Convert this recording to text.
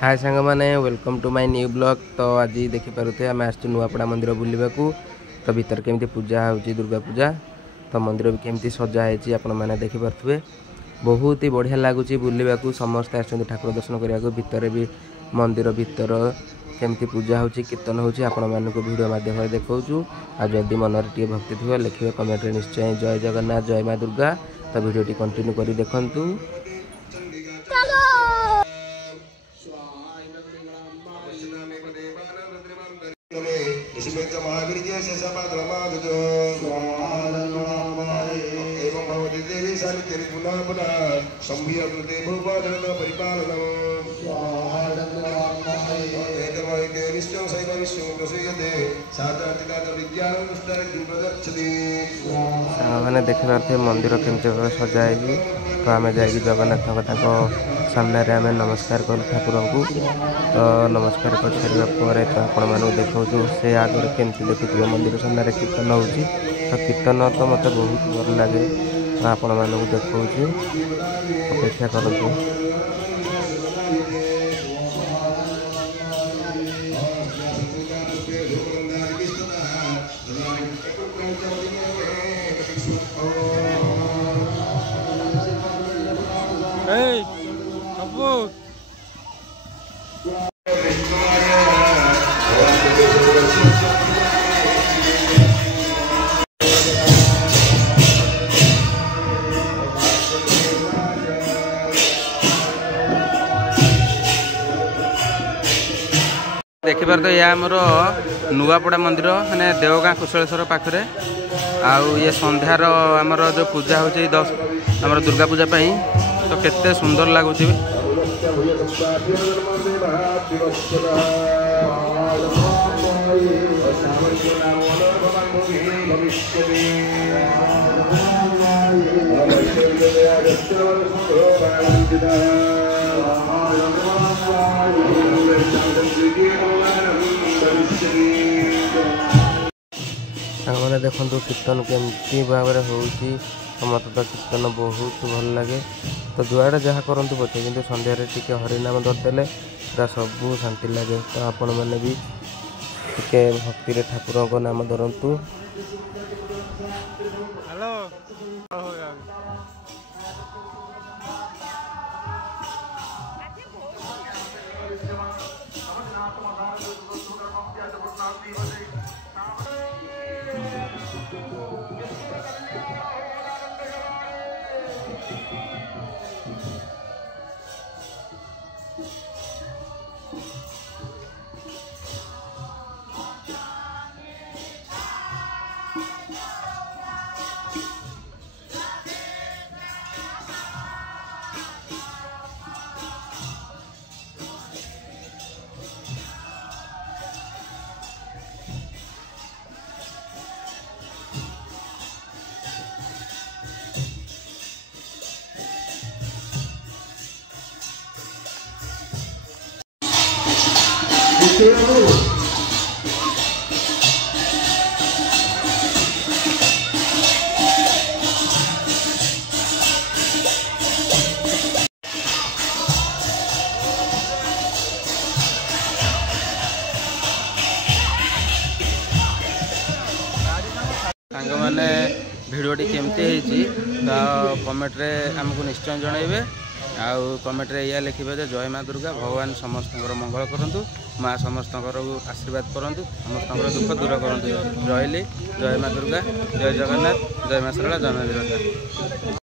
हाय सांग मैंने welcome to my new blog. तो आज देखिपे आम आस नुआपड़ा मंदिर बुलवा तो भीतर केमती पूजा हो दुर्गा पूजा तो मंदिर भी केमती सजाई आपण मैंने देखिपे बहुत ही बढ़िया लगुच बुलवा समस्ते आसते ठाकुर दर्शन करने भितर भी मंदिर भीतर केमती पूजा हो कीर्तन होपण भिडियो मध्यम देखा आदि मन टे भक्ति थी लिखे कमेंट निश्चय जय जगन्नाथ जय माँ दुर्गा। तो भिडियो कंटिन्यू कर देखु। मैंने देखिपे मंदिर केमती सजाई तो आम जा जगन्नाथ सामने आम नमस्कार करूँ ठाकुर को। तो नमस्कार कर सारा पर तो आपण मानक देखा से आगे केमती देखुए मंदिर सामने कीर्तन हो तो कीर्तन तो मत बहुत भल लगे तो आपण मानक देखा अपेक्षा करूँ। देखिपार तो यह आमर नुआपड़ा मंदिर मैंने देवगाँ कुशलेश्वर पाखे आउ ये संध्यार आमर जो पूजा हो आमर दुर्गा पूजा तो केते सुंदर लगुच। मैंने देखो कीर्तन केमती भाव हो मत तो कीर्तन बहुत भल लगे तो जुआड़े जहाँ करतु पचे कि सन्धार टी हरिनाम धरदेले पूरा सबू शांति लगे। तो आपण मैंने भी टे भक्ति ठाकुर को नाम धरतु। सांग मैंने भिडियोटी केमती तो कमेंट रे आमको निश्चय जनइबे आउ कमेंट रे या लिखिबे जे जय माँ दुर्गा भगवान समस्त मंगल करंतु माँ समस्त आशीर्वाद करंतु समस्त दुख दूर करंतु। रही जय माँ दुर्गा जय जगन्नाथ जय माँ सरला जय माँ दुर्गा।